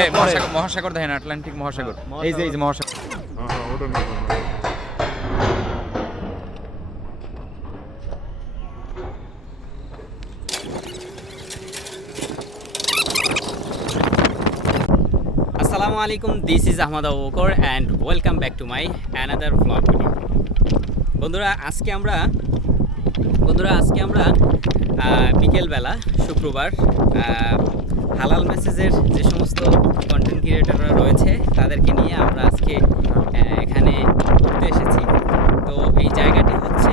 এই মহাসাগর মহাসাগর দেখেন আটলান্টিক মহাসাগর। এই যে এই যে মহাসাগর। ওটা না, আসসালামু আলাইকুম this is Ahmad Abukar and welcome back to my another blog বন্ধুরা আজকে আমরা বন্ধুরা আজকে আমরা বিকেলবেলা শুক্রবার হালাল মেসেজের যে সমস্ত কন্টেন্ট ক্রিয়েটররা রয়েছে, তাদেরকে নিয়ে আমরা আজকে এখানে ঘুরতে এসেছি। তো এই জায়গাটি হচ্ছে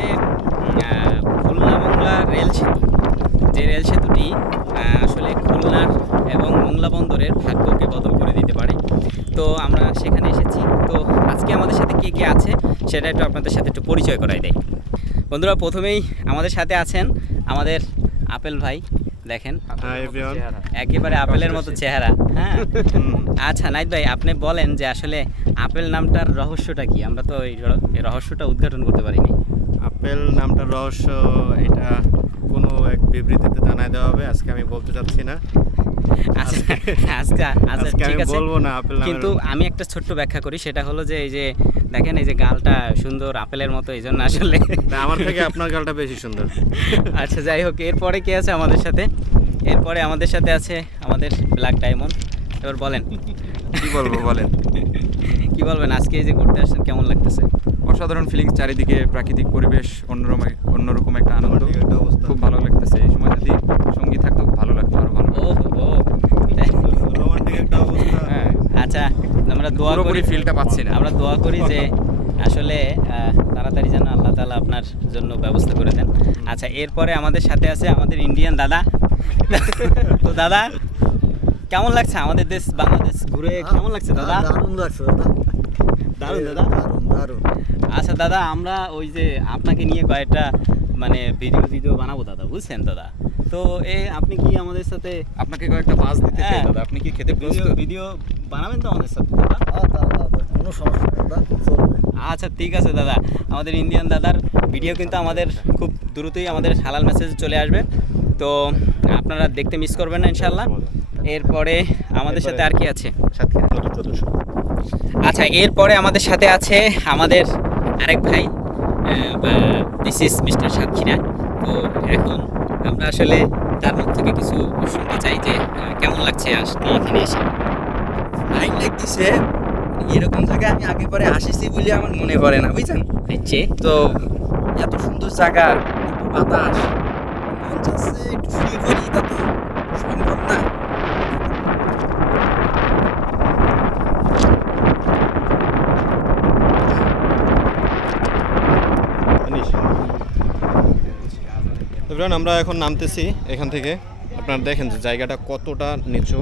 খুলনা মংলা রেল সেতু। যে রেল সেতুটি আসলে খুলনার এবং মোংলা বন্দরের ভাগ্যকে বদল করে দিতে পারে। তো আমরা সেখানে এসেছি। তো আজকে আমাদের সাথে কে কে আছে, সেটা একটু আপনাদের সাথে একটু পরিচয় করাই দেয় বন্ধুরা, প্রথমেই আমাদের সাথে আছেন আমাদের আপেল ভাই। দেখেন হ্যাঁ, একেবারে আপেলের মতো চেহারা হ্যাঁ? আচ্ছা ভাই আপনি বলেন যে আসলে আপেল নামটার রহস্যটা কি? আমরা তো এই রহস্যটা উদ্ঘাটন করতে পারিনি। আপেল নামটার রহস্য এটা কোনো এক বিবৃতিতে জানাই দেওয়া হবে আজকে আমি বলতে চাচ্ছি না। আচ্ছা আচ্ছা আচ্ছা আজকে ঠিক আছে। বলব না আপেল কিন্তু আমি একটা ছোট্ট ব্যাখ্যা করি সেটা হলো যে এই যে দেখেন এই যে গালটা সুন্দর আপেলের মতো এই জন্য আসলে না, আমার থেকে আপনার গালটা বেশি সুন্দর। আচ্ছা যাই হোক এরপরে কে আছে আমাদের সাথে? এরপরে আমাদের সাথে আছে আমাদের ব্ল্যাক ডায়মন্ড এবার বলেন। কি বলব বলেন। কি বলবেন? আজকে এই যে ঘুরতে আসছেন কেমন লাগতেছে? অসাধারণ ফিলিংস চারিদিকে প্রাকৃতিক পরিবেশ অন্যরকম অন্যরকম একটা আনন্দ। একটা অবস্থা। খুব ভালো লাগতেছে এই সময়। যদি সঙ্গী থাকতো খুব ভালো লাগতো আরও ভালো ও ও রোমান্টিক একটা অবস্থা। হ্যাঁ। আচ্ছা আমরা দোয়া করি ফিলটা পাচ্ছি না। আমরা দোয়া করি যে আসলে তাড়াতাড়ি যেন আল্লাহ তাআলা আপনার জন্য ব্যবস্থা করে দেন। আচ্ছা এরপরে আমাদের সাথে আছে আমাদের ইন্ডিয়ান দাদা। তো দাদা কেমন লাগছে আমাদের দেশ বাংলাদেশ ঘুরে? কেমন লাগছে দাদা? দারুণ লাগছে দাদা। দারুণ দাদা? দারুণ দারুণ। আচ্ছা দাদা আমরা ওই যে আপনাকে নিয়ে কয়েকটা মানে ভিডিও ভিডিও বানাবো দাদা বুঝছেন দাদা? তো এ আপনি কি আমাদের সাথে আপনাকে কয়েকটা পাস দিতে চাই হ্যাঁ। দাদা আপনি কি খেতে ভিডিও ভিডিও বানাবেন তো আমাদের সাথে দাদা? কোনো সমস্যা দাদা চলবে। আচ্ছা ঠিক আছে দাদা। আমাদের ইন্ডিয়ান দাদার ভিডিও কিন্তু আমাদের খুব দ্রুতই আমাদের হালাল মেসেজ চলে আসবে। তো আপনারা দেখতে মিস করবেন না ইনশাল্লাহ এরপরে আমাদের সাথে আর কি আছে? আচ্ছা এরপরে আমাদের সাথে আছে আমাদের আরেক ভাই দিস ইজ মিস্টার সাক্ষীরা তো এখন আমরা আসলে তার মুখ থেকে কিছু শুনতে চাই যে কেমন লাগছে আজকে এখানে এসে? ফাইন লাগতেছে। এরকম জায়গায় আমি আগে পরে আসিছি বলে আমার মনে পড়ে না বুঝছেন? হচ্ছে তো এত সুন্দর জায়গা একটু বাতাস মন চাচ্ছে একটু শুয়ে পড়ি তা তো সম্ভব না। আমরা এখন নামতেছি এখান থেকে। আপনারা দেখেন যে জায়গাটা কতটা নিচু।